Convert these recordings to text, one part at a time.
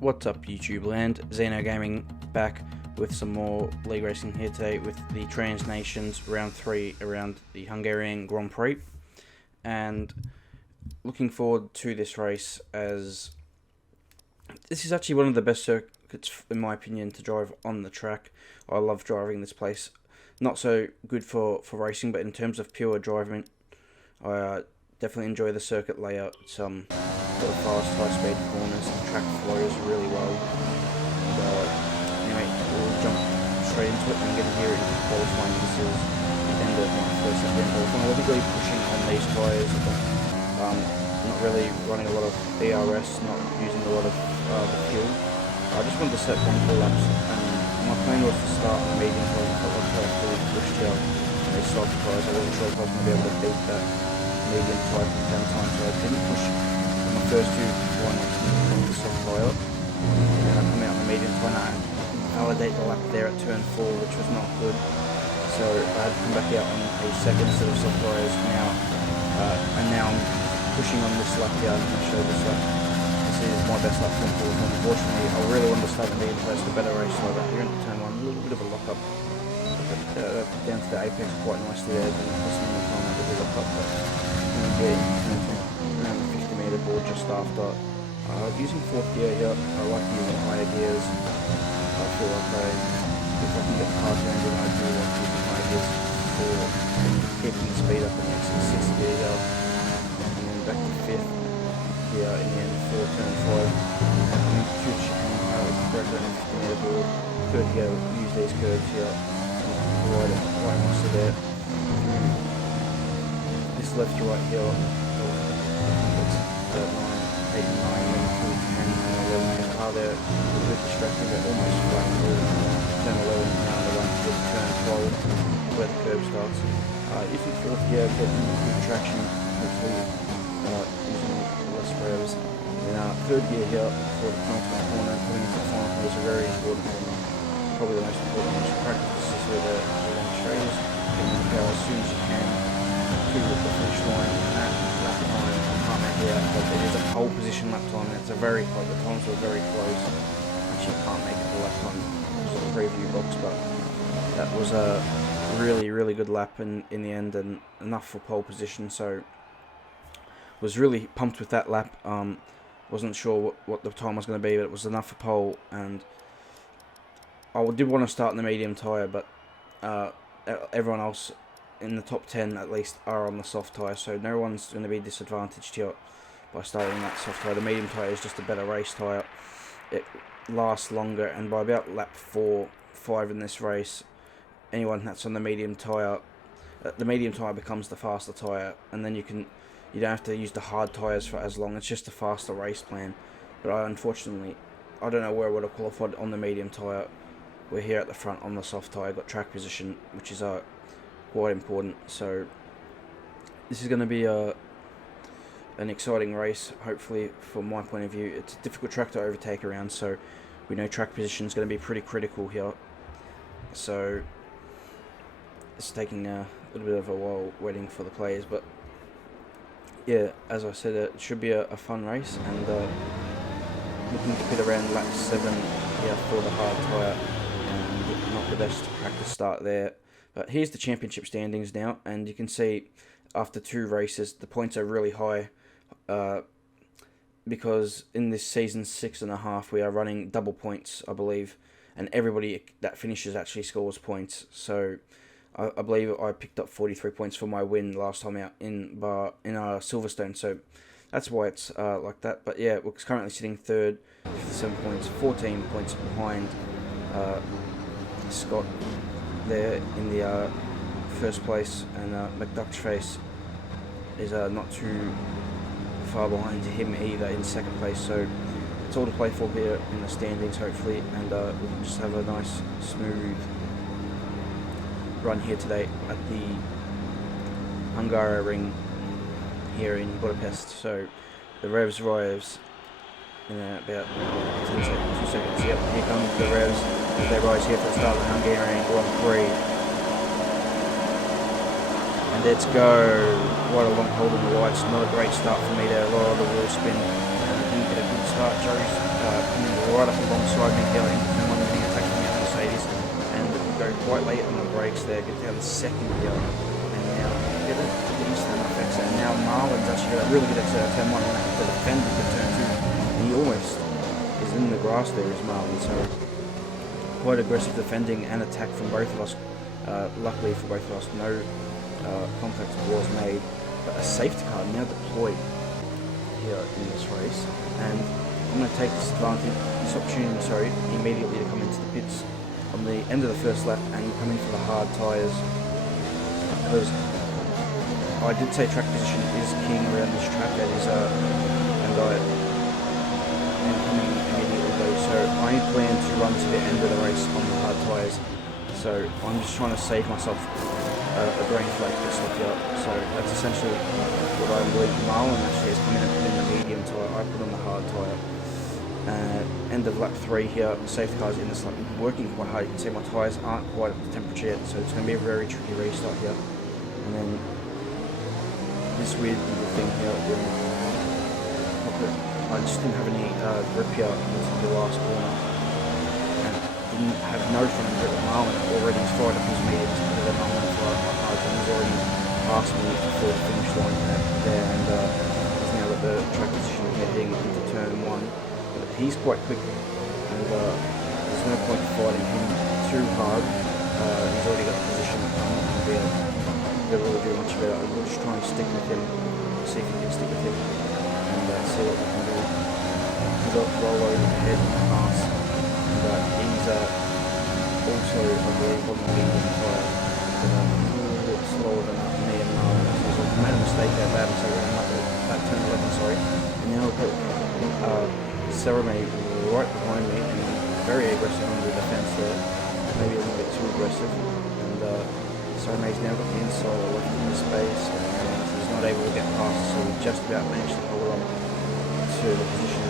What's up, YouTube land? Xeno Gaming back with some more league racing here today with the Trans Nations round 3 around the Hungarian Grand Prix, and looking forward to this race as this is actually one of the best circuits in my opinion to drive on the track. I love driving this place. Not so good for racing, but in terms of pure driving, I definitely enjoy the circuit layout. It's got fast, high-speed corners. The track flows really well. And, anyway, we'll jump straight into it. I'm going to hear it in qualifying. This is the end of my first lap in qualifying. I'll be really pushing on these tyres. Not really running a lot of ERS, not using a lot of the fuel. I just wanted to set one full laps, and my plan was to start on the medium tyres. I felt like I fully pushed out these soft tyres. I wasn't sure if I was going to be able to beat that medium tyre down time, so I didn't push my first two one on the soft tyre, and then I come out on the medium tyre and validate the lap there at turn 4, which was not good, so I had to come back out on a second set of soft tyres now, and now I'm pushing on this lap here. I'm going to show this lap. This is my best lap from forward. Unfortunately, I really wanted to start the medium tyre, so the better race, so I got here into turn 1, a little bit of a lock up, but down to the apex quite nicely there, didn't listen to the time I did the lock up, but around the 50 metre board just after. Using 4th gear here, I like using higher gears. I feel like if I can get the car turned in, I do like using higher gears for keeping the speed up in the exit 6th gear here. And then back to 5th gear in the end for turn 5. And I'm in huge correct on the 50 metre board. 3rd gear, use these curves here. Right nicely there. This left to right here, I think it's 9, 8, 9, then 10, and 11 in the car there. A bit distracting, but almost flat through turn 11 around the run to turn 12 where the curve starts. Using 4th gear, getting good traction, hopefully using less revs. Then 3rd gear here for the penultimate corner, coming into the final corner is very important for me. Probably the most important one to practice is with the straights, getting the power as soon as you can to the finish line, and that lap time I can't make it out, but it is a pole position lap time, and it's a very close, the times were very close. Actually can't make it the lap time, it was a preview box, but that was a really good lap in the end, and enough for pole position, so was really pumped with that lap. Wasn't sure what the time was going to be, but it was enough for pole, and I did want to start in the medium tyre, but everyone else in the top 10 at least are on the soft tyre, so no one's going to be disadvantaged here by starting that soft tyre. The medium tyre is just a better race tyre. It lasts longer, and by about lap 4, 5 in this race, anyone that's on the medium tyre becomes the faster tyre, and then you don't have to use the hard tyres for as long. It's just a faster race plan. But unfortunately, I don't know where I would have qualified on the medium tyre. We're here at the front on the soft tyre, got track position, which is quite important. So this is going to be an exciting race, hopefully, from my point of view. It's a difficult track to overtake around, so we know track position is going to be pretty critical here. So it's taking a little bit of a while waiting for the players, but yeah, as I said, it should be a fun race, and looking to pit around lap 7 here for the hard tyre, and not the best practice start there. But here's the championship standings now, and you can see after 2 races the points are really high, because in this season 6.5 we are running double points, I believe, and everybody that finishes actually scores points. So I believe I picked up 43 points for my win last time out in Silverstone, so that's why it's like that. But yeah, we're currently sitting 3rd, 57 points, 14 points behind Scott there in the first place, and McDuck's face is not too far behind him either in 2nd place, so it's all to play for here in the standings, hopefully, and we can just have a nice smooth run here today at the Hungarian here in Budapest. So the revs rise in about 2 seconds. Yep, here comes the revs. They rise here for the start of the Hungarian Grand Prix. And let's go. Right along holding the lights. Not a great start for me there. A lot of the wheel spin. Didn't get a good start. Joe's coming right up alongside me here into turn one, getting attacked from the other Mercedes, and go quite late on the brakes there, get down the second here, and now get it decent enough exit, and now Marlon's actually got a really good exit out of turn one, and have to defend into turn two, and he almost is in the grass there is Marlon, so quite aggressive defending and attack from both of us. Luckily for both of us, no contact was made, but a safety car now deployed here in this race, and I'm going to take this opportunity, immediately to come into the pits on the end of the first lap and come in for the hard tyres, because I did say track position is king around this track, that is, and I am coming immediately though, so I plan to run to the end of the race on the hard tyres, so I'm just trying to save myself a green flag pit stop here, so that's essentially what I believe. Marlon actually has come in and put in the medium tyre, I put on the hard tyre. End of lap 3 here, safety cars in this lap, working quite hard. You can see my tyres aren't quite at the temperature yet, so it's going to be a very tricky restart here. And then this weird little thing here, I just didn't have any grip here into the last corner, and didn't have no front grip with Marlon already. He's fired up his medium to put it at Marlon for hard, and he's already passed me before the finish line there, and he's now got the track position heading into turn 1. He's quite quick, and there's no point fighting him too hard. He's already got the position. I'm not going to be able to really do much about it. We'll just try and stick with him, see if we can stick with him, and see what we can do. He's got roll over ahead and pass, and he's also, I believe, on the medium tyre, but a little bit slower than me and Marlon. So I've made a mistake there, bad mistake on that turn 11, sorry. And now I've got Cerame right behind me and very aggressive on the defence there, maybe a little bit too aggressive, and Cerame's now got the inside left in the space, and he's not able to get past, so we just about managed to hold on to the position.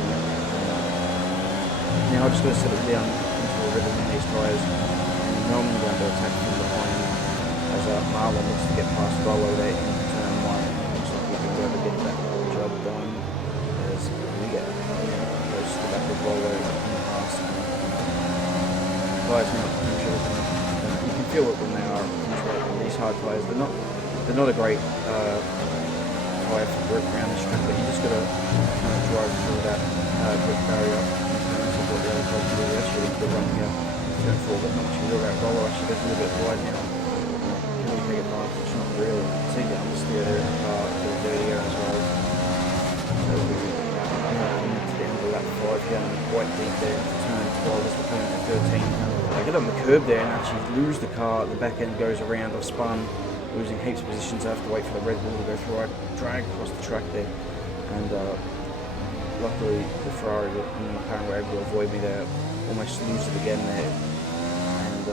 Now I've just got to set it down into a rhythm in these tyres, and now I'm going to attack from behind as Marlon looks to get past Rollo there in turn 1. Looks like we can go to get that job done as we get the back of Rollo in the past. Tyres now you can feel it when they are these hard tyres. They're not a great tyre for grip around this track, but you just got to kind of drive through that grip barrier in terms of what the other tyres do. Actually the run here turn 4, but not much you do about Rollo. Actually goes a little bit wide now. Can we take it past? It's not really. You can see the understeer there in the car, there you go as well. So lap 5 here and quite deep there to turn 12 as we're coming to 13. I get on the curb there and actually lose the car, the back end goes around, I've spun, losing heaps of positions. I have to wait for the Red Bull to go through. I drag across the track there, and luckily the Ferrari and the McLaren were able to avoid me there, almost lose it again there, and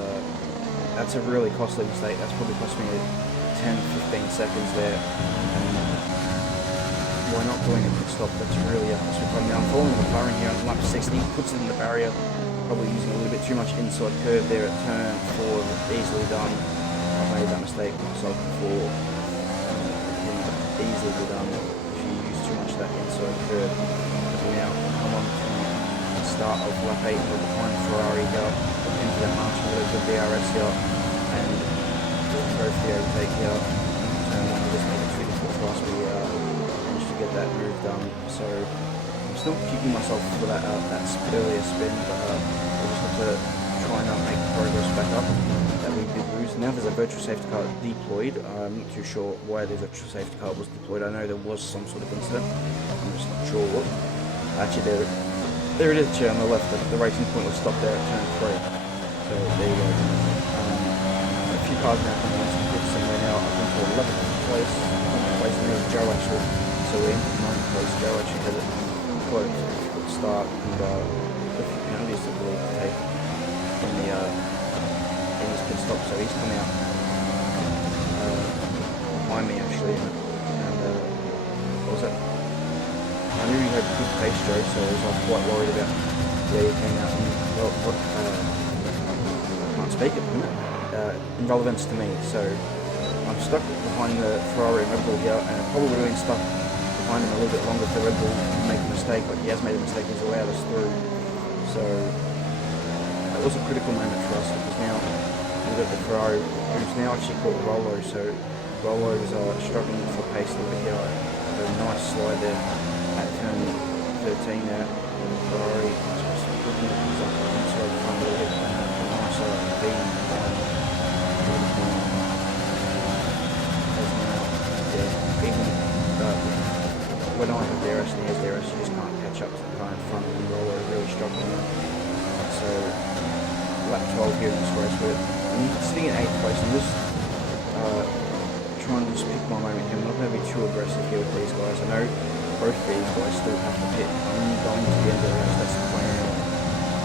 that's a really costly mistake. That's probably cost me 10-15 seconds there, and by not doing a pit stop, that's really a costly time. Now I'm following the McLaren here on lap 60, puts it in the barrier, probably using a little bit too much inside curve there at turn 4, easily done. I've made that mistake myself before. Easily be done if you use too much of that inside curve. As we now come on to the start of lap 8, we're behind Ferrari here, into that marching with the DRS here, and go for the overtake here. Turn 1, we just made it through the fourth class. We managed to get that move done. So I'm still kicking myself for that earlier spin, but we'll just have to try and make progress back up that we did lose. Now there's a virtual safety car deployed. I'm not too sure why the virtual safety car was deployed. I know there was some sort of incident. I'm just not sure what. Actually, there it is here on the left. The racing point was stopped there at turn 3. So there you go. A few cars now coming into the pits, and we're now up into 11th place. And there's Joe actually. So we're into 9th place. Joe actually had quite a difficult start, and a few penalties I believe to take in his pit stop. So he's come out behind me actually, and what was that? I knew he had good pace, Joe, so I was quite worried about where he came out and I can't speak at the minute. In relevance to me, so I'm stuck behind the Ferrari Red Bull here, and I probably would have been stuck behind him a little bit longer if the Red Bull didn't make a mistake, but he has made a mistake. He's allowed us through, So that was a critical moment for us because now we've got the Ferrari, who's now actually called Rolo. So Rolo was struggling for pace a little bit here. Had a nice slide there at turn 13 there. Ferrari just looking at his inside the front a little bit and a nice beam. Even when I have DRS and he has DRS, you just can't catch up to the car in front, and Roller really struggling there. So lap 12 here in this race, I'm sitting in 8th place. I'm just trying to just pick my moment here. I'm not going to be too aggressive here with these guys. I know both these guys still have to pit. I'm going to the end of the race, that's the plan.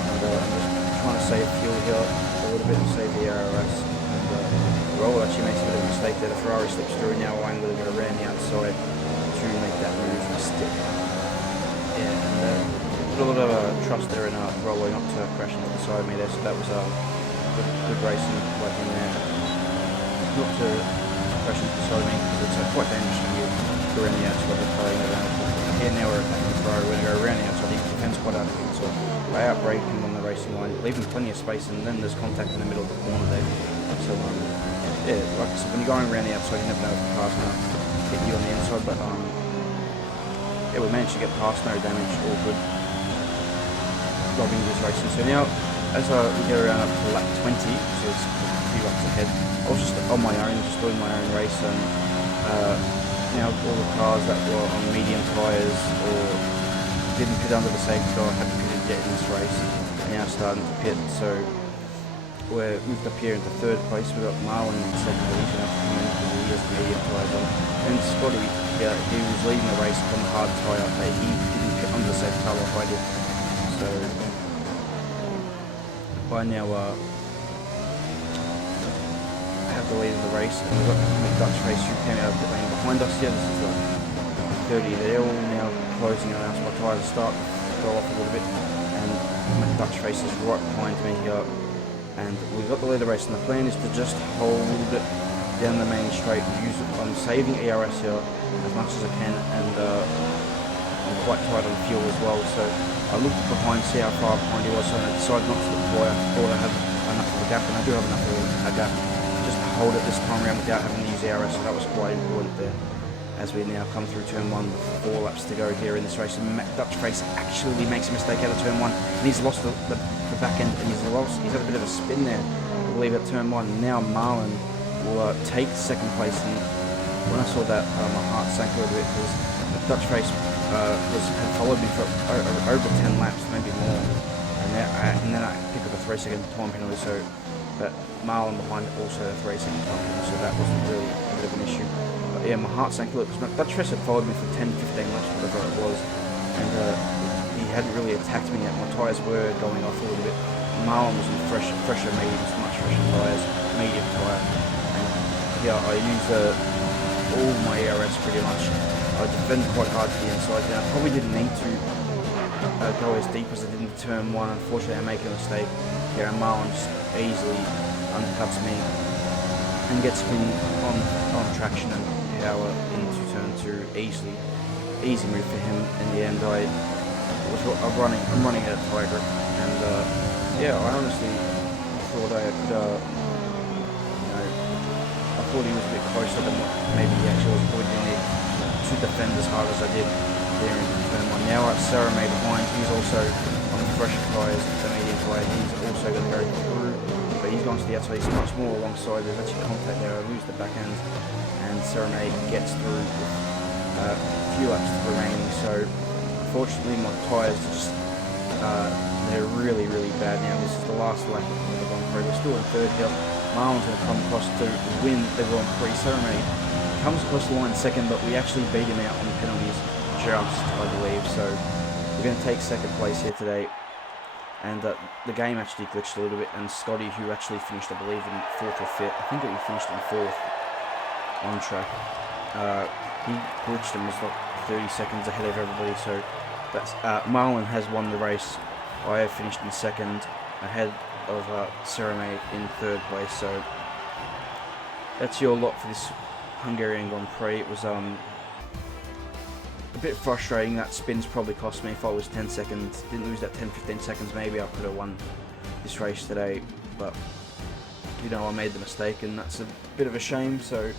And I'm just trying to save fuel here a little bit and save the RRS. Roller actually makes a bit of a mistake there. The Ferrari slips through. Now I'm going to go around the outside to make that move and stick. Yeah, and put a lot of trust there in Roller not to crash into the side of me there. So that was good racing like in there. Not to crash into the side of me because it's quite dangerous when you go around the outside of the car. Here now we're attacking the Ferrari. When we go around the outside, he defends quite hard. So I outbrake him on the racing line, leaving plenty of space, and then there's contact in the middle of the corner there. So yeah, like I said, when you're going around the outside, you never know if the car's going to hit you on the inside, but yeah, we managed to get past, no damage, all good. Robbing this racing. So now, as we go around up to lap 20, so it's a few laps ahead, I was just on my own, just doing my own race, and now all the cars that were on medium tyres or didn't pit under the safety car haven't pitted yet in this race, are now starting to pit. So we're moved up here into 3rd place. We've got Marlon in 2nd place, and after him because he has the medium tyres on. And Scotty, he was leading the race on the hard tyre, but he didn't pit under the safety car like I did. So by now have the lead of the race, and we've got the Dutch race who came out of the lane behind us here. This is like 30. They're all now closing on us. My tyres are starting to go off a little bit, and my Dutch race is right behind me here. And we've got the lead of the race, and the plan is to just hold a little bit down the main straight. I'm saving ERS here as much as I can, and I'm quite tight on fuel as well. So I looked behind, see how far behind he was, so I decided not to deploy. I thought I had enough of a gap, and I do have enough of a gap. Just hold it this time around without having to use ERS, so that was quite important there. As we now come through turn 1 with 4 laps to go here in this race, and Dutch race actually makes a mistake out of turn 1, and he's lost the back end, and he's had a bit of a spin there, I believe, at turn 1. Now Marlon will take 2nd place, and when I saw that, my heart sank a little bit because the Dutch race had followed me for over 10 laps, maybe more, and then I picked up a 3-second time penalty. So, but Marlon behind also a 3-second time penalty, so that wasn't really a bit of an issue. But yeah, my heart sank a little because Dutch race had followed me for 10-15 laps, whatever it was, and he hadn't really attacked me yet. My tyres were going off a little bit. Marlon was in fresher mediums, much fresher tyres, medium tyre. And yeah, I used all my ERS pretty much. I defended quite hard to the inside. Now, I probably didn't need to go as deep as I did in turn 1. Unfortunately, I make a mistake here, and Marlon just easily undercuts me and gets me on traction and power into turn 2 easily. Easy move for him. In the end, I'm running at a tyre grip, and yeah, I honestly thought I could, I thought he was a bit closer than what maybe he actually was. Probably didn't need to defend as hard as I did there in turn 1. Now Sarah May behind, he's also on the fresher tyres, the medium tyre. He's also going to go through, but he's gone to the outside. He's much more alongside. There's actually contact there. I lose the back end, and Sarah May gets through with a few laps remaining. So unfortunately, my tyres are just they're really bad now. This is the last lap of the Grand Prix. We're still in 3rd here. Marlon's going to come across to win the Grand Prix. Sarah May comes across the line 2nd, but we actually beat him out on the penalties just, I believe. So we're going to take 2nd place here today. And the game actually glitched a little bit, and Scotty, who actually finished, I believe, in 4th or 5th, I think that he finished in 4th on track, he glitched and was like 30 seconds ahead of everybody. So that's Marlon has won the race. I have finished in 2nd, ahead of Sarah May in 3rd place. So that's your lot for this Hungarian Grand Prix. It was a bit frustrating. That spin's probably cost me. If I was 10 seconds, didn't lose that 10-15 seconds, maybe I could have won this race today. But you know, I made the mistake, and that's a bit of a shame. So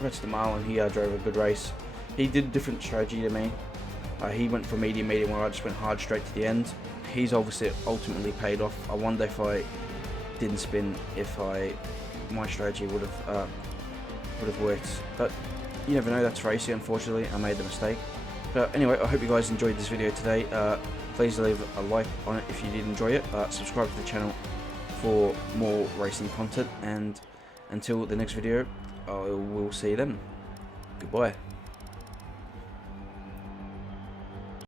rest of Marlon, he drove a good race. He did a different strategy to me. He went for medium, where I just went hard straight to the end. He's obviously ultimately paid off. I wonder if I didn't spin, if my strategy would have worked. But you never know. That's racing. Unfortunately, I made the mistake. But anyway, I hope you guys enjoyed this video today. Please leave a like on it if you did enjoy it. Subscribe to the channel for more racing content. And until the next video, I will see you then. Goodbye.